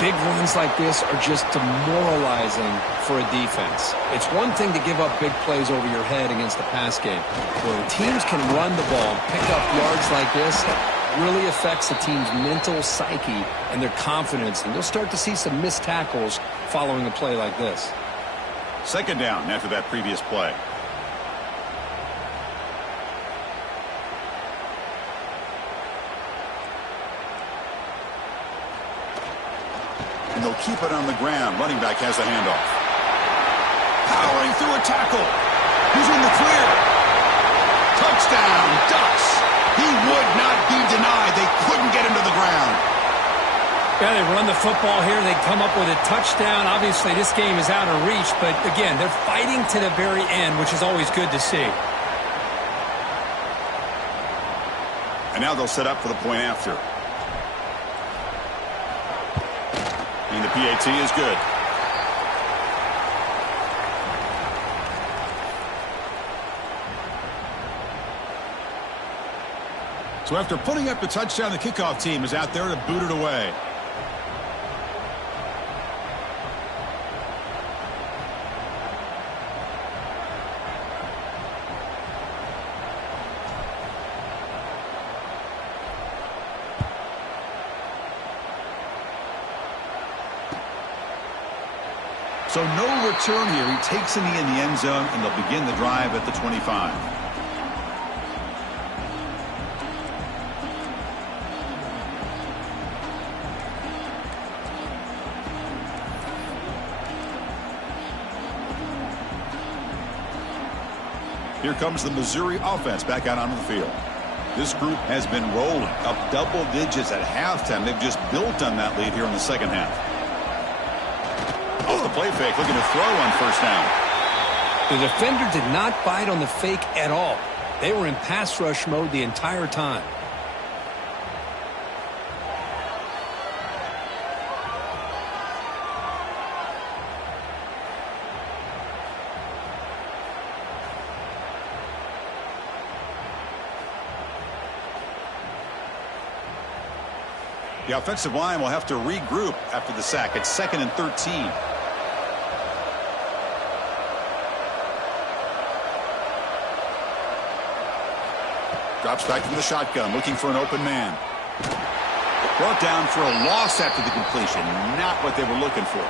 Big runs like this are just demoralizing for a defense. It's one thing to give up big plays over your head against the pass game. When teams can run the ball and pick up yards like this, it really affects the team's mental psyche and their confidence. And you'll start to see some missed tackles following a play like this. Second down after that previous play. And they'll keep it on the ground. Running back has a handoff. Powering through a tackle. He's in the clear. Touchdown, Ducks. He would not be denied. They couldn't get him to the ground. Yeah, they run the football here. They come up with a touchdown. Obviously, this game is out of reach. But, again, they're fighting to the very end, which is always good to see. And now they'll set up for the point after. And the PAT is good. So after putting up the touchdown, the kickoff team is out there to boot it away. So no return here. He takes it in the end zone, and they'll begin the drive at the 25. Here comes the Missouri offense back out onto the field. This group has been rolling up double digits at halftime. They've just built on that lead here in the second half. Off the play fake, looking to throw on first down. The defender did not bite on the fake at all. They were in pass rush mode the entire time. The offensive line will have to regroup after the sack. It's 2nd and 13. Drops back from the shotgun, looking for an open man. Brought down for a loss after the completion. Not what they were looking for.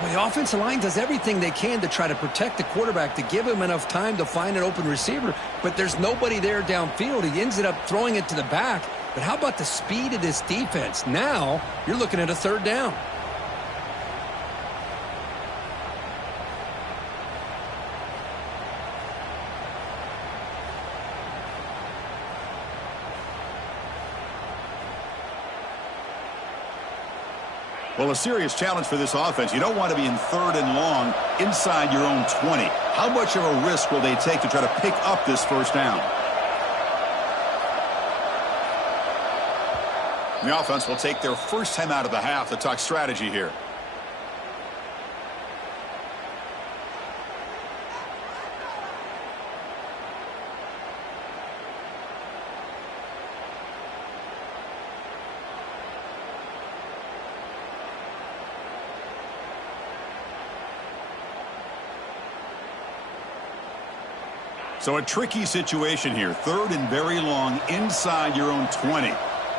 Well, the offensive line does everything they can to try to protect the quarterback, to give him enough time to find an open receiver, but there's nobody there downfield. He ends up throwing it to the back. But how about the speed of this defense? Now you're looking at a third down. Well, a serious challenge for this offense. You don't want to be in 3rd and long inside your own 20. How much of a risk will they take to try to pick up this first down? The offense will take their first time out of the half to talk strategy here. So a tricky situation here. 3rd and very long inside your own 20.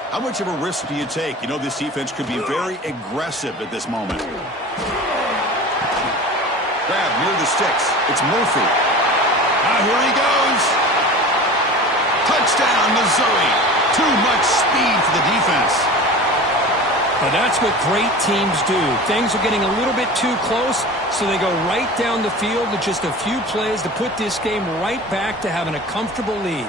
How much of a risk do you take? You know, this defense could be very aggressive at this moment. Grab near the sticks. It's Murphy. Now here he goes. Touchdown, Missouri. Too much speed for the defense. But that's what great teams do. Things are getting a little bit too close, so they go right down the field with just a few plays to put this game right back to having a comfortable lead.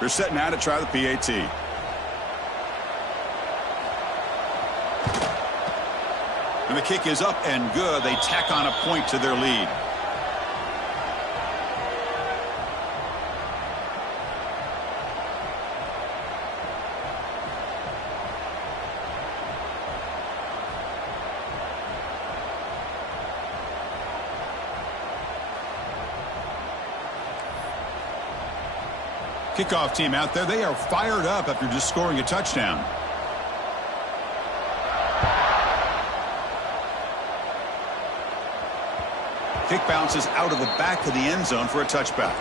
They're set now to try the PAT. And the kick is up and good. They tack on a point to their lead. Kickoff team out there. They are fired up after just scoring a touchdown. Kick bounces out of the back of the end zone for a touchback.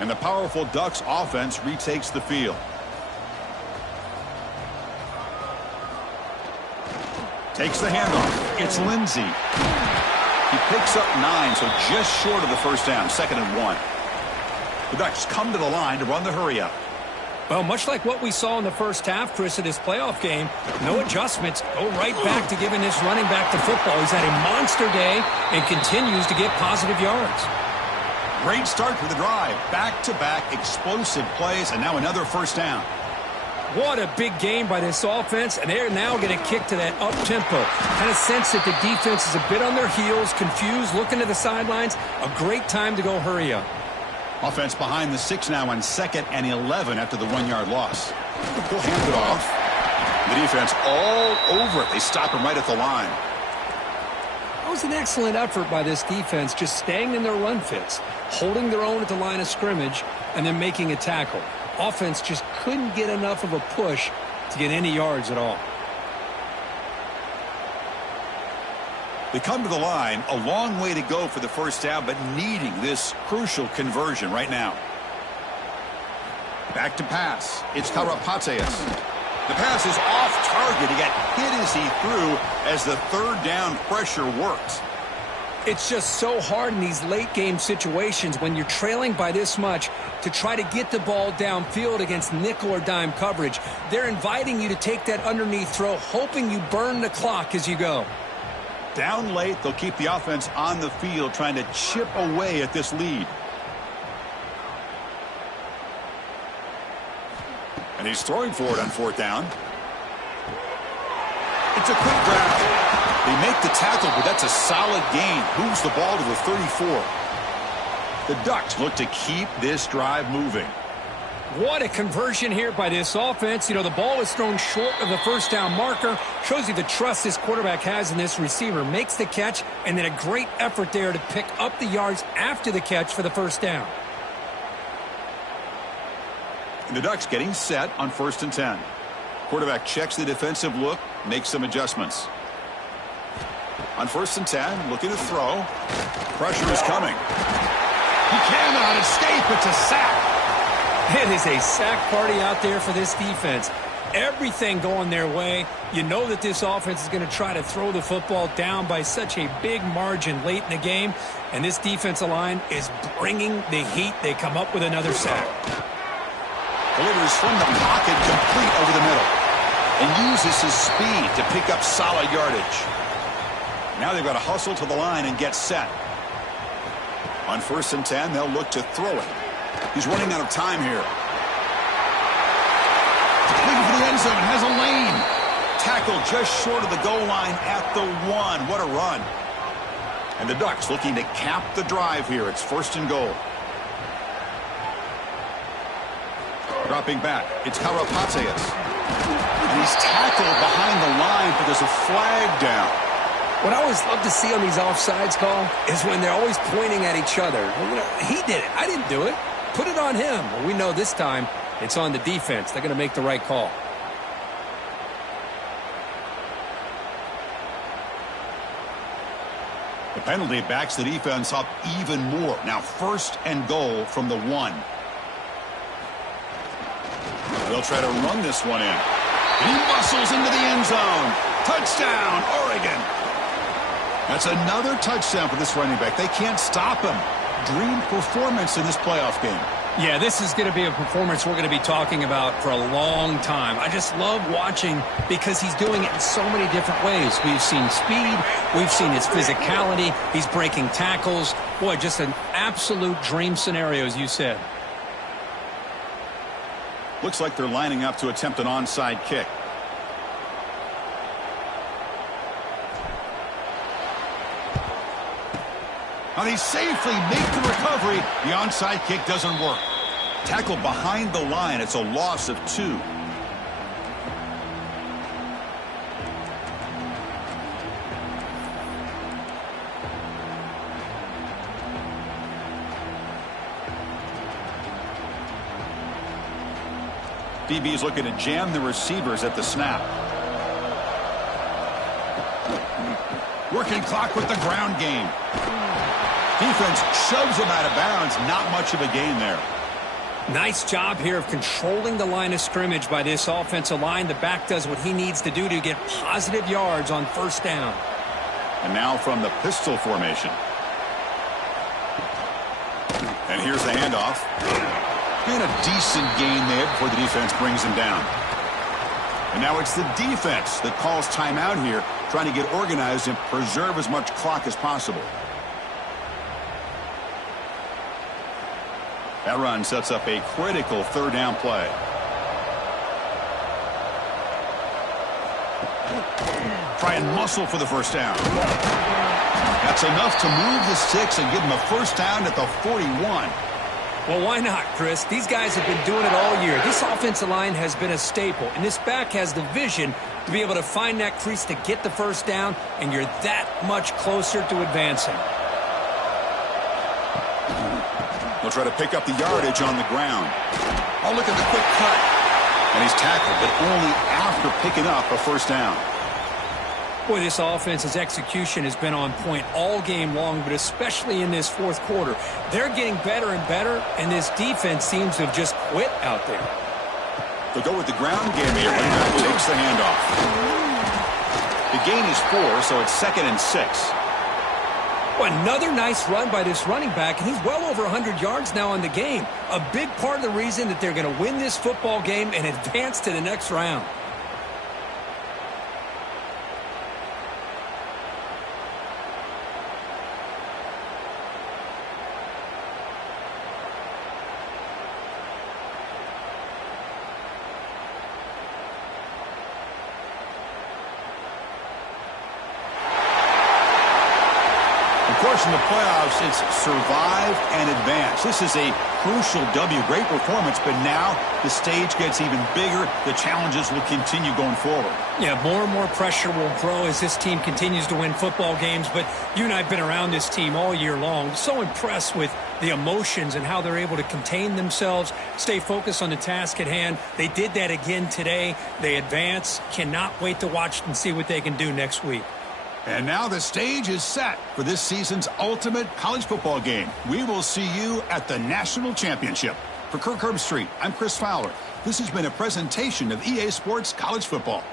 And the powerful Ducks offense retakes the field. Takes the handoff. It's Lindsey. He picks up 9, so just short of the first down, 2nd and 1. The Ducks come to the line to run the hurry-up. Well, much like what we saw in the first half, Chris, of this playoff game, no adjustments. Go right back to giving this running back the football. He's had a monster day and continues to get positive yards. Great start for the drive. Back-to-back explosive plays, and now another first down. What a big game by this offense, and they're now going to kick to that up-tempo. Kind of sense that the defense is a bit on their heels, confused, looking to the sidelines. A great time to go hurry up. Offense behind the 6 now on 2nd and 11 after the 1-yard loss. They'll hand it off. The defense all over it. They stop him right at the line. That was an excellent effort by this defense, just staying in their run fits, holding their own at the line of scrimmage, and then making a tackle. Offense just couldn't get enough of a push to get any yards at all. They come to the line, a long way to go for the first down, but needing this crucial conversion right now. Back to pass. It's Karapateas. The pass is off target. He got hit as he threw as the 3rd down pressure works. It's just so hard in these late game situations when you're trailing by this much to try to get the ball downfield against nickel or dime coverage. They're inviting you to take that underneath throw, hoping you burn the clock as you go. Down late, they'll keep the offense on the field trying to chip away at this lead. And he's throwing for it on 4th down. It's a quick grab. They make the tackle, but that's a solid gain. Moves the ball to the 34. The Ducks look to keep this drive moving. What a conversion here by this offense. You know, the ball is thrown short of the first down marker. Shows you the trust this quarterback has in this receiver. Makes the catch, and then a great effort there to pick up the yards after the catch for the first down. And the Ducks getting set on 1st and 10. Quarterback checks the defensive look, makes some adjustments. On 1st and 10, looking to throw. Pressure is coming. He cannot escape. It's a sack. It is a sack party out there for this defense. Everything going their way. You know that this offense is going to try to throw the football down by such a big margin late in the game. And this defensive line is bringing the heat. They come up with another sack. Delivers from the pocket complete over the middle. And uses his speed to pick up solid yardage. Now they've got to hustle to the line and get set. On 1st and 10, they'll look to throw it. He's running out of time here. Looking for the end zone, has a lane. Tackled just short of the goal line at the 1. What a run. And the Ducks looking to cap the drive here. It's 1st and goal. Dropping back, it's Karapateas. And he's tackled behind the line, but there's a flag down. What I always love to see on these offsides call is when they're always pointing at each other. Well, you know, he did it. I didn't do it. Put it on him. Well, we know this time it's on the defense. They're going to make the right call. The penalty backs the defense up even more. Now 1st and goal from the 1. They'll try to run this one in. He muscles into the end zone. Touchdown, Oregon. That's another touchdown for this running back. They can't stop him. Dream performance in this playoff game. Yeah, this is going to be a performance we're going to be talking about for a long time. I just love watching because he's doing it in so many different ways. We've seen speed. We've seen his physicality. He's breaking tackles. Boy, just an absolute dream scenario, as you said. Looks like they're lining up to attempt an onside kick. Now they safely make the recovery. The onside kick doesn't work. Tackle behind the line. It's a loss of 2. DB is looking to jam the receivers at the snap. Working clock with the ground game. Defense shoves him out of bounds. Not much of a gain there. Nice job here of controlling the line of scrimmage by this offensive line. The back does what he needs to do to get positive yards on first down. And now from the pistol formation. And here's the handoff. And a decent gain there before the defense brings him down. And now it's the defense that calls timeout here, trying to get organized and preserve as much clock as possible. That run sets up a critical third down play. Try and muscle for the first down. That's enough to move the sticks and give them a first down at the 41. Well, why not, Chris? These guys have been doing it all year. This offensive line has been a staple, and this back has the vision to be able to find that crease to get the first down, and you're that much closer to advancing. They'll try to pick up the yardage on the ground. Oh, look at the quick cut. And he's tackled, but only after picking up a first down. Boy, this offense's execution has been on point all game long, but especially in this fourth quarter. They're getting better and better, and this defense seems to have just quit out there. They'll go with the ground game here. Running back takes the handoff. The gain is 4, so it's 2nd and 6. Well, another nice run by this running back, and he's well over 100 yards now in the game. A big part of the reason that they're going to win this football game and advance to the next round. Of course, in the playoffs, it's survive and advance. This is a crucial W. Great performance, but now the stage gets even bigger. The challenges will continue going forward. Yeah, more and more pressure will grow as this team continues to win football games, but you and I have been around this team all year long. So impressed with the emotions and how they're able to contain themselves, stay focused on the task at hand. They did that again today. They advance. Cannot wait to watch and see what they can do next week. And now the stage is set for this season's ultimate college football game. We will see you at the National Championship. For Kirk Herbstreit, I'm Chris Fowler. This has been a presentation of EA Sports College Football.